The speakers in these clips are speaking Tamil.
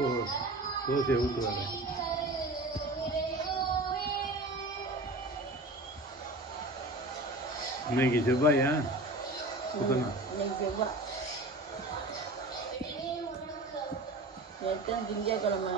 தோசையை ஊற்று வர இன்னைக்கு செவ்வாயா சுத்தமா செவ்வாய் திங்கக்கிழமை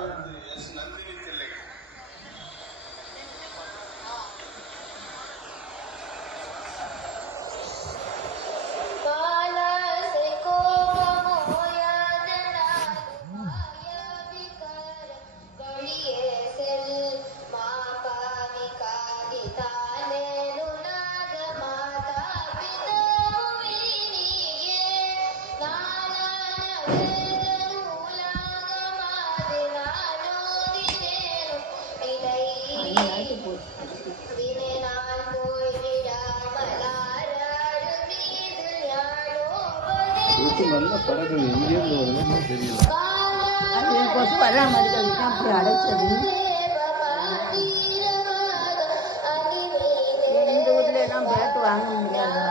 நல்ல படங்கள் எங்கேருந்து வருதுன்னு தெரியல. அது கொசு வராம இருக்கிறதுக்கு அப்படி அடைச்சது. இந்த வீட்டுல எல்லாம் பேட்டு வாங்க முடியாதா?